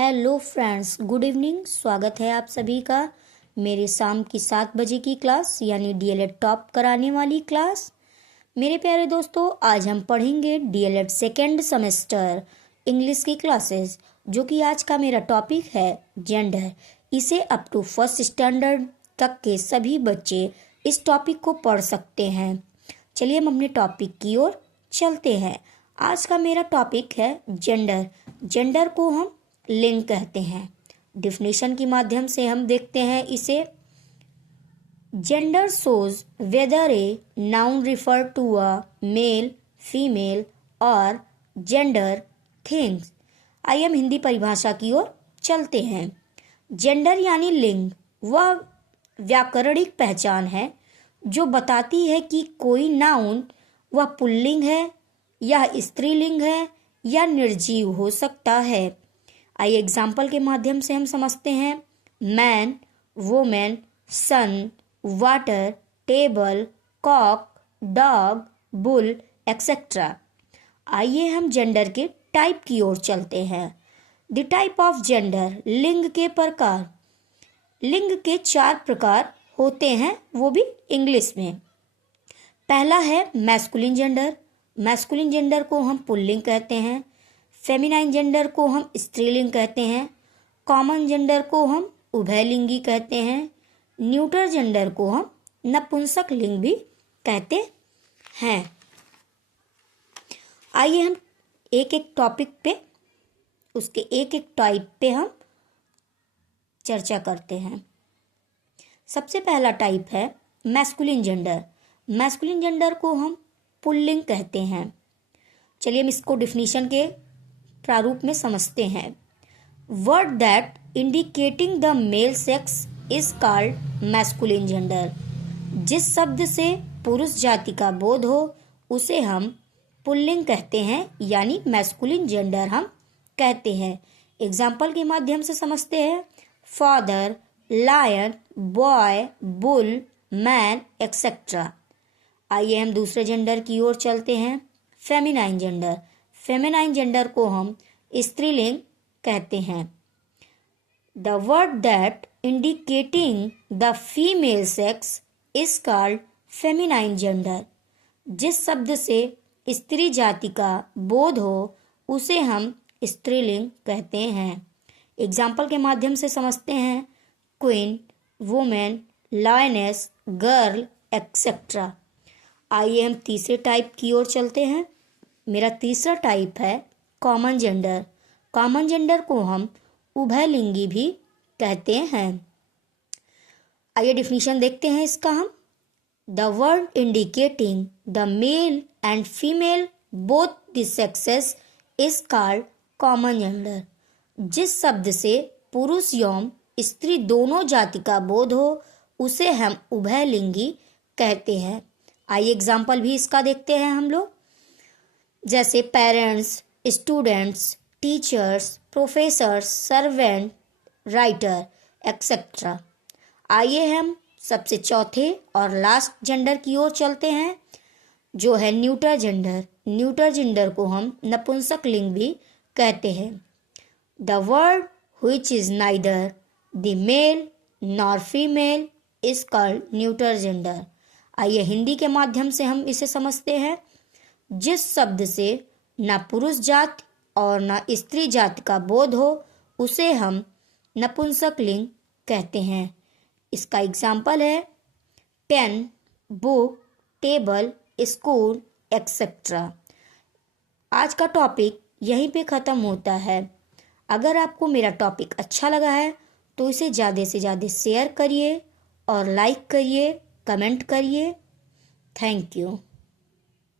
Hello friends, good evening. स्वागत है आप सभी का मेरे शाम की 7 बजे की क्लास यानी डीएलएड टॉप कराने वाली क्लास। मेरे प्यारे दोस्तों, आज हम पढ़ेंगे डीएलएड सेकेंड सेमेस्टर इंग्लिश की क्लासेस, जो कि आज का मेरा टॉपिक है जेंडर। इसे अप टू फर्स्ट स्टैंडर्ड तक के सभी बच्चे इस टॉपिक को पढ़ सकते हैं। चलिए हम अपने टॉपिक की ओर चलते हैं। आज का मेरा टॉपिक है जेंडर। जेंडर को हम लिंग कहते हैं। डिफिनेशन के माध्यम से हम देखते हैं इसे। Gender shows whether a noun refer to a male, female और जेंडर थिंग्स। आइए हम हिंदी परिभाषा की ओर चलते हैं। जेंडर यानी लिंग वह व्याकरणिक पहचान है जो बताती है कि कोई नाउन वह पुल्लिंग है या स्त्रीलिंग है या निर्जीव हो सकता है। आइए एग्जाम्पल के माध्यम से हम समझते हैं। Man, women, son, water, table, cock, dog, bull etcetera. आइए हम जेंडर के टाइप की ओर चलते हैं। द टाइप ऑफ जेंडर, लिंग के प्रकार। लिंग के 4 प्रकार होते हैं, वो भी इंग्लिश में। पहला है मैस्कुलिन जेंडर। मैस्कुलिन जेंडर को हम पुल्लिंग कहते हैं। फेमिनाइन जेंडर को हम स्त्रीलिंग कहते हैं। कॉमन जेंडर को हम उभयलिंगी कहते हैं। न्यूटर जेंडर को हम नपुंसक लिंग भी कहते हैं। आइए हम एक एक टॉपिक पे, उसके एक एक टाइप पे हम चर्चा करते हैं। सबसे पहला टाइप है मैस्कुलिन जेंडर। मैस्कुलिन जेंडर को हम पुल्लिंग कहते हैं। चलिए हम इसको डिफिनीशन के प्रारूप में समझते हैं। Word that indicating the male sex is called masculine gender. जिस शब्द से पुरुष जाति का बोध हो उसे हम पुल्लिंग कहते हैं, यानी मैस्कुलिन जेंडर हम कहते हैं। एग्जाम्पल के माध्यम से समझते हैं। Father, lion, boy, bull, man etcetera. आइए हम दूसरे जेंडर की ओर चलते हैं। Feminine gender. फेमिनाइन जेंडर को हम स्त्रीलिंग कहते हैं। The word that indicating the female sex is called feminine gender. जिस शब्द से स्त्री जाति का बोध हो उसे हम स्त्रीलिंग कहते हैं। एग्जाम्पल के माध्यम से समझते हैं। Queen, women, lioness, girl etcetera. आइए हम तीसरे टाइप की ओर चलते हैं। मेरा तीसरा टाइप है कॉमन जेंडर। कॉमन जेंडर को हम उभयलिंगी भी कहते हैं। आइए डिफिनीशन देखते हैं इसका हम। The word indicating the male and female both the sexes is called common gender. जिस शब्द से पुरुष एवं स्त्री दोनों जाति का बोध हो उसे हम उभयलिंगी कहते हैं। आइए एग्जाम्पल भी इसका देखते हैं हम लोग। जैसे parents, students, teachers, professors, servant, writer etcetera. आइए हम सबसे चौथे और लास्ट जेंडर की ओर चलते हैं, जो है न्यूटर जेंडर। न्यूटर जेंडर को हम नपुंसक लिंग भी कहते हैं। The word which is neither the male nor female is called neuter gender. आइए हिंदी के माध्यम से हम इसे समझते हैं। जिस शब्द से न पुरुष जाति और न स्त्री जाति का बोध हो उसे हम नपुंसक लिंग कहते हैं। इसका एग्जाम्पल है pen, book, table, school etcetera. आज का टॉपिक यहीं पे ख़त्म होता है। अगर आपको मेरा टॉपिक अच्छा लगा है तो इसे ज़्यादा से ज़्यादा शेयर करिए और लाइक करिए, कमेंट करिए। Thank you.